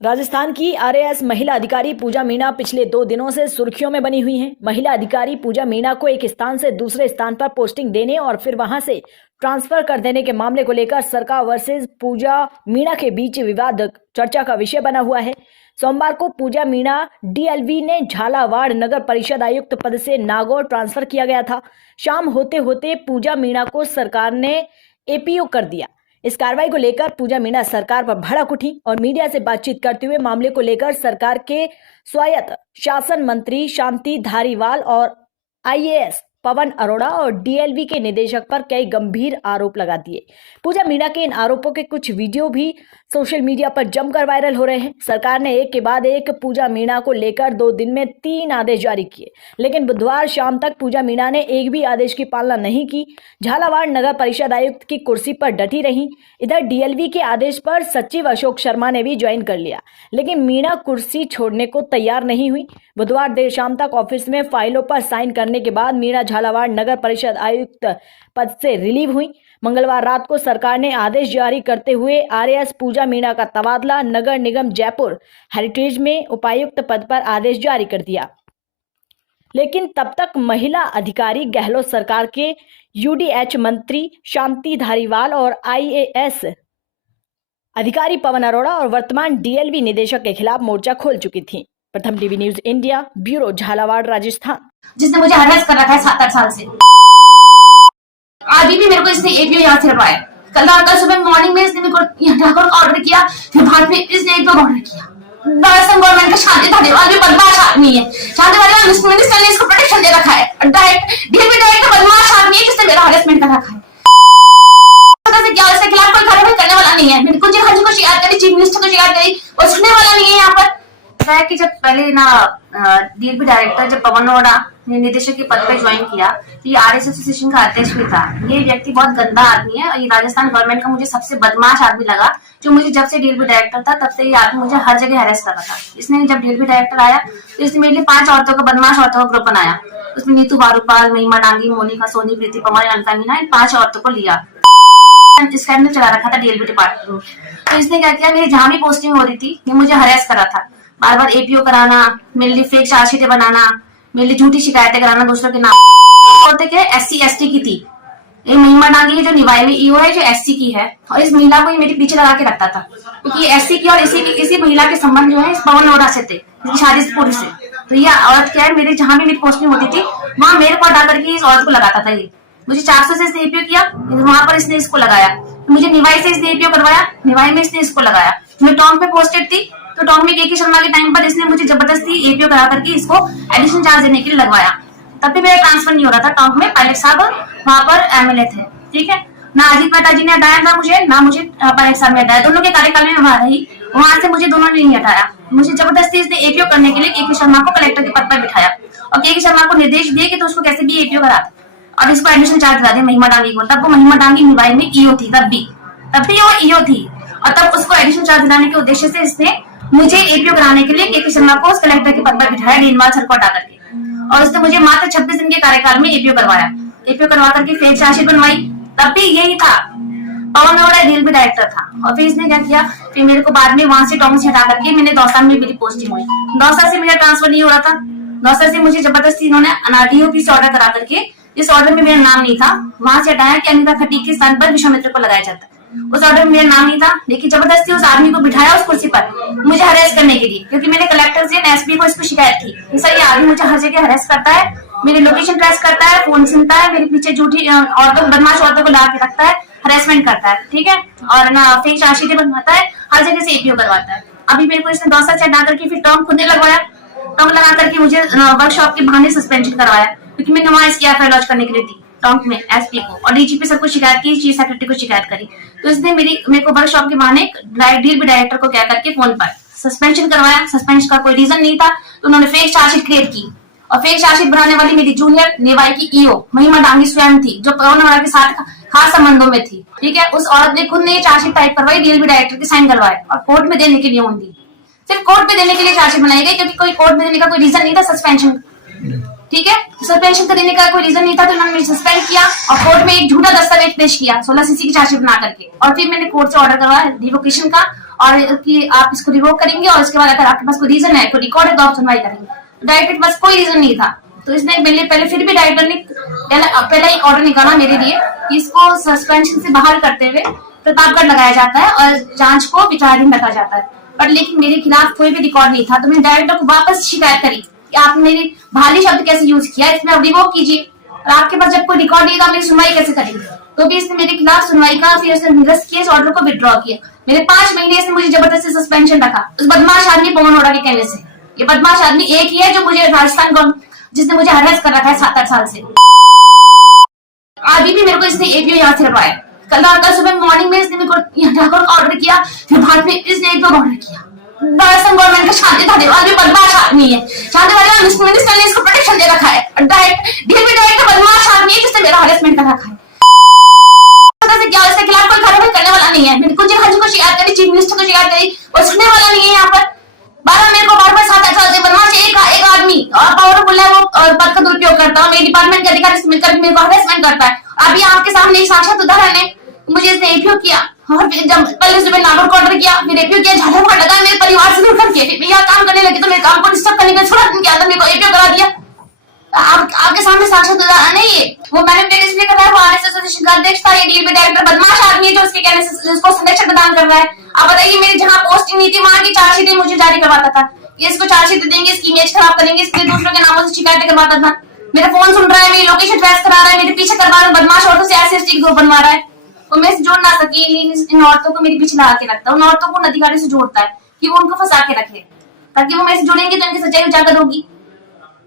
राजस्थान की आरएएस महिला अधिकारी पूजा मीणा पिछले 2 दिनों से सुर्खियों में बनी हुई हैं। महिला अधिकारी पूजा मीणा को एक स्थान से दूसरे स्थान पर पोस्टिंग देने और फिर वहां से ट्रांसफर कर देने के मामले को लेकर सरकार वर्सेस पूजा मीणा के बीच विवाद चर्चा का विषय बना हुआ है। सोमवार को पूजा मीणा डीएलवी ने झालावाड़ नगर परिषद आयुक्त पद से नागौर ट्रांसफर किया गया था। शाम होते होते पूजा मीणा को सरकार ने एपीओ कर दिया। इस कार्रवाई को लेकर पूजा मीणा सरकार पर भड़क उठी और मीडिया से बातचीत करते हुए मामले को लेकर सरकार के स्वायत्त शासन मंत्री शांति धारीवाल और आईएएस पवन अरोड़ा और डीएलवी के निदेशक पर कई गंभीर आरोप लगा दिए। पूजा मीणा के इन आरोपों के कुछ वीडियो भी सोशल मीडिया पर जमकर वायरल हो रहे हैं। सरकार ने एक के बाद एक पूजा मीणा को लेकर 2 दिन में 3 आदेश जारी किए, लेकिन बुधवार शाम तक पूजा मीणा ने एक भी आदेश की पालना नहीं की। झालावाड़ नगर परिषद आयुक्त की कुर्सी पर डटी रही। इधर डीएलवी के आदेश पर सचिव अशोक शर्मा ने भी ज्वाइन कर लिया, लेकिन मीणा कुर्सी छोड़ने को तैयार नहीं हुई। बुधवार देर शाम तक ऑफिस में फाइलों पर साइन करने के बाद मीणा झालावाड़ नगर परिषद आयुक्त पद से रिलीव हुई। मंगलवार रात को सरकार ने आदेश जारी करते हुए आरएएस पूजा मीणा का तबादला नगर निगम जयपुर हेरिटेज में उपायुक्त पद पर आदेश जारी कर दिया। लेकिन तब तक महिला अधिकारी गहलोत सरकार के यूडीएच मंत्री शांति धारीवाल और आईएएस अधिकारी पवन अरोड़ा और वर्तमान डीएलवी निदेशक के खिलाफ मोर्चा खोल चुकी थी। प्रथम TV news India bureau Jhalawar Rajasthan. जिसने मुझे हरास कर रखा है 7-8 साल से। अभी भी मेरे को इसने एपीओ याद करवाया। कल सुबह मॉर्निंग में इसने मेरे को यहाँ ऑर्डर किया, फिर बाद में इसने एक ऑर्डर किया। राजस्थान गवर्नमेंट का शांति धारीवाल भी बदमाश आदमी है। शांति धारीवाल मिनिस्टर ने इसको प्रोटेक्शन दे रखा है। डीएलवी डायरेक्टर बदमाश आदमी है जिसने मेरा हरासमेंट कर रखा है। इसके खिलाफ कोई कार्रवाई करने वाला नहीं है। बिल्कुल जी को शिकायत करी, चीफ मिनिस्टर को शिकायत करी, और सुनने वाला नहीं है यहाँ पर। है कि जब पहले ना डीएलवी डायरेक्टर जब पवन अरोड़ा ने निदेशक के पद पे ज्वाइन किया तो ये आरएस एसोसिएशन का अध्यक्ष भी था। ये व्यक्ति बहुत गंदा आदमी है और ये राजस्थान गवर्नमेंट का मुझे सबसे बदमाश आदमी लगा। जो मुझे जब से डीएलवी डायरेक्टर था तब से ये आदमी मुझे हर जगह हरेस कर रहा था। इसने जब डीएलवी डायरेक्टर आया तो इसने मेरे लिए 5 औरतों का बदमाश औरतों का ग्रुप बनाया। उसमें नीतू बारूपाल, महिमा डांगी, मोनिका सोनी, प्रीति पवार, अलका मीना, इन 5 औरतों को लिया। स्कैंडल चला रखा था डीएलवी डिपार्टमेंट में। तो इसने क्या किया, मेरी जहां भी पोस्टिंग हो रही थी ये मुझे हरेस कर रहा था। बार बार एपीओ कराना, मेरे लिए फेक चार्जशीटें बनाना, मेरे लिए झूठी शिकायतें कराना दूसरों के नाम। होते क्या एससी एसटी की थी। ये महिमा डांगी है जो निवाई में ईओ है, जो एससी की है, और इस महिला को ये मेरे पीछे लगा के रखता था क्योंकि एससी की और इसी महिला के संबंध जो है इस पवन अरोड़ा से थे, शादी पुरुष से। तो ये औरत क्या है, मेरे जहां भी मेरी पोस्टिंग होती थी वहां मेरे को हटा करके इस औरत को लगाता था। ये मुझे 400 से इसने एपीओ किया, वहां पर इसने इसको लगाया। मुझे निवाई से इसने एपीओ करवाया, निवाई में इसने इसको लगाया। मैं टॉन्ग पे पोस्टेड थी तो टॉन्ग में के शर्मा के टाइम पर इसने मुझे जबरदस्ती एपीओ करा करके इसको एडिशनल चार्ज देने के लिए लगवाया। तब भी मेरा ट्रांसफर नहीं हो रहा था टॉन्ग में। पायलट साहब वहां पर एमएलए थे, ठीक है ना। अजीत मेहता जी ने हटाया था मुझे, ना मुझे पायलट साहब ने हटाया। दोनों के कार्यकाल में वहां रही, वहां से मुझे दोनों ने नहीं हटाया। मुझे जबरदस्ती इसने एपीओ करने के लिए के शर्मा को कलेक्टर के पद पर बिठाया और के शर्मा को निर्देश दिए कि तो उसको कैसे भी एपीओ करा और इसको एडमिशन चार्ज दिला दे महिमा डांगी को। तब वो महिमा डांगी निवाई में ईओ थी, तब भी वो ईओ थी, और तब उसको एडिशनल चार्ज दिलाने के उद्देश्य से इसने मुझे एपीओ कराने के लिए के शर्मा को उस कलेक्टर के पद पर बिठाया, नीलमाल सर को हटा करके, और उसने मुझे मात्र 26 दिन के कार्यकाल में एपीओ करवाया। एपीओ करवा करके फेक चार्जशीट बनवाई। तब भी यही था, पवन अरोड़ा डीएलवी डायरेक्टर था। और फिर इसने क्या किया, फिर मेरे को बाद में वहां से टॉन्ग से हटा करके मैंने दौसा में मेरी पोस्टिंग हुई। दौसा से मेरा ट्रांसफर नहीं हो रहा था। दौसा से मुझे जबरदस्ती इन्होंने डीओपी से ऑर्डर करा करके, जिस ऑर्डर में मेरा नाम नहीं था, वहां से हटाया कि अनिता खटीक के स्थान पर विश्वामित्र को लगाया जाता है। उस ऑर्डर में मेरा नाम नहीं था, लेकिन जबरदस्ती उस आदमी को बिठाया उस कुर्सी पर मुझे हरेस करने के लिए, क्योंकि मैंने कलेक्टर से एसपी को इसको शिकायत थी। सर ये आदमी मुझे हर जगह हरेस करता है, मेरी लोकेशन ट्रेस करता है, फोन सुनता है, मेरे पीछे झूठी औरतों बदमाश औरतों को ला के रखता है, हरेसमेंट करता है, ठीक है, और ना फेक चार्जशीटें बनवाता है, हर जगह से एपीओ करवाता है। अभी मेरे को इसने दौसा से हटा करके फिर टॉन्ग खुद ने लगवाया। टॉन्ग लगा करके मुझे वर्कशॉप के बहाने सस्पेंशन करवाया, क्योंकि मैंने वहां इसकी एफआईआर लॉन्च करने के लिए दी टॉन्ग में एसपी को, और डीजीपी सबको शिकायत की, चीफ सेक्रेटरी को शिकायत करी। तो इसने मेरे को वर्कशॉप के बहाने डीएलवी डायरेक्टर को क्या करके फोन पर सस्पेंशन करवाया। सस्पेंशन का कोई रीजन नहीं था, तो उन्होंने फेक चार्जशीट क्रिएट की, और फेक चार्जशीट बनाने वाली मेरी जूनियर निवाई की ईओ महिमा डांगी स्वयं थी, जो पवन अरोड़ा के साथ खास संबंधों में थी, ठीक है। उस औरत ने खुद ने चार्जशीट टाइप करवाई, डीएलवी डायरेक्टर के साइन करवाए और कोर्ट में देने के लिए दी। सिर्फ कोर्ट में देने के लिए चार्जशीट बनाई गई, क्योंकि कोई कोर्ट में देने का कोई रीजन नहीं था सस्पेंशन, ठीक है। सस्पेंशन का देने का कोई रीजन नहीं था, तो उन्होंने मुझे सस्पेंड किया और कोर्ट में एक झूठा दस्तावेज पेश किया 16 सीसी की चार्जशीट बना करके, और फिर मैंने कोर्ट से ऑर्डर करवाया रिवोकेशन का और कि आप इसको रिवोक करेंगे और उसके बाद अगर आपके पास कोई रीजन है, कोई रिकॉर्ड है तो आप सुनवाई करेंगे। डायरेक्टर के पास कोई रीजन नहीं था, तो इसने पहले फिर भी डायरेक्टर ने पहला एक ऑर्डर निकाला मेरे लिए कि इसको सस्पेंशन से बाहर करते हुए प्रतापगढ़ लगाया जाता है और जांच को विचाराधीन रखा जाता है। पर लेकिन मेरे खिलाफ कोई भी रिकॉर्ड नहीं था, तो मैंने डायरेक्टर को वापस शिकायत करी कि आपने मेरी भाली शब्द कैसे यूज किया, इसमें आप रिवोक कीजिए, और आपके पास जब कोई रिकॉर्ड नहीं है तो आप मेरी सुनवाई कैसे करेंगे। तो भी इसने मेरे खिलाफ सुनवाई का फिर उसने निरस्त किया, इस ऑर्डर को विड्रॉ किया। मेरे 5 महीने इसने मुझे जबरदस्ती सस्पेंशन रखा उस बदमाश आदमी पवन होड़ा के कहने से। ये बदमाश आदमी एक ही है जो मुझे राजस्थान जिसने मुझे हरास कर रखा है 7-8 साल से। अभी भी मेरे को इसने एपीओ यहाँ से लगवाया। कल सुबह मॉर्निंग में इसने मेरे को ठाकुर का ऑर्डर किया, फिर बाद में इसने एक दो ऑर्डर किया। राजस्थान गवर्नमेंट का शांति धारीवाल भी बदमाश आदमी है, शांति धारीवाल मिनिस्टर ने इसको प्रोटेक्शन दे रखा है। डीएलपी डायरेक्टर बदमाश आदमी है जिसने मेरा हरासमेंट कर रखा है। क्या इसके खिलाफ कोई कार्रवाई करने वाला नहीं है। मैंने कुछ को शिकायत करी, चीफ मिनिस्टर को शिकायत करी, वो सुनने वाला नहीं है। यहाँ पर मेरे को बार 7-8 साल से बदमाश एक आदमी और पावरफुल है, वो पद का दुरुपयोग करता है, मेरे डिपार्टमेंट के अधिकारी से मिलकर मेरे को हरेसमेंट करता है। अभी आपके सामने एक साक्षात उदाहरण है, मुझे इसने एपीओ किया और फिर जब पहले सुबह नागौर को ऑर्डर किया, फिर एपीओ किया, झाड़ू लगा मेरे परिवार से दूर करके फिर यहाँ काम करने लगे, तो मेरे काम को डिस्टर्ब करने का छोड़ा क्या था, मेरे को एपीओ करा दिया। आपके सामने साक्षात उदाहरण है ये। वो मैंने इसलिए कर रहा है, वो आरएसएस एसोसिएशन का अध्यक्ष था, ये डीएलपी डायरेक्टर बदमाश आदमी है जो उसके कहने से उसको संरक्षण प्रदान कर रहा है। आप बताइए, मेरी जहाँ पोस्टिंग नहीं थी वहां की चार्जशीट मुझे जारी करवाता था, इसको चार्जशीट देंगे, इसकी इमेज खराब करेंगे, इसके दूसरों के नामों से शिकायतें करवाता था। मेरा फोन सुन रहा है, मेरी लोकेशन ट्रेस करा रहा है, मेरे पीछे करवा रहा है, बदमाश औरतों से ऐसे ग्रुप बनवा रहा है। तो मैं जोड़ ना सकी, इन औरतों को मेरे पीछे लगा के रखता है, उन औरतों को अधिकारी से जोड़ता है कि वो उनको फंसा के रखे, ताकि वो मेरे से जुड़ेंगे तो इनकी सच्चाई उजागर होगी।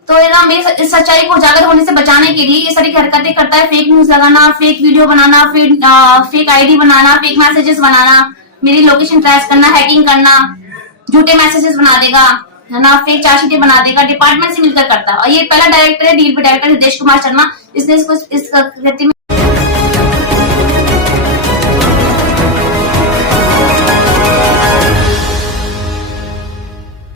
तो ना मेरी सच्चाई को उजागर होने से बचाने के लिए ये सारी हरकतें करता है, फेक न्यूज लगाना, फेक वीडियो बनाना, फेक आईडी बनाना, फेक मैसेजेस बनाना, मेरी लोकेशन ट्रेस करना, हैकिंग करना, झूठे मैसेजेस बना देगा है ना, फेक चार्जशीटें बना देगा, डिपार्टमेंट से मिलकर करता है। और ये पहला डायरेक्टर है, डीएलपी डायरेक्टर हितेश कुमार शर्मा, इसने इसको इस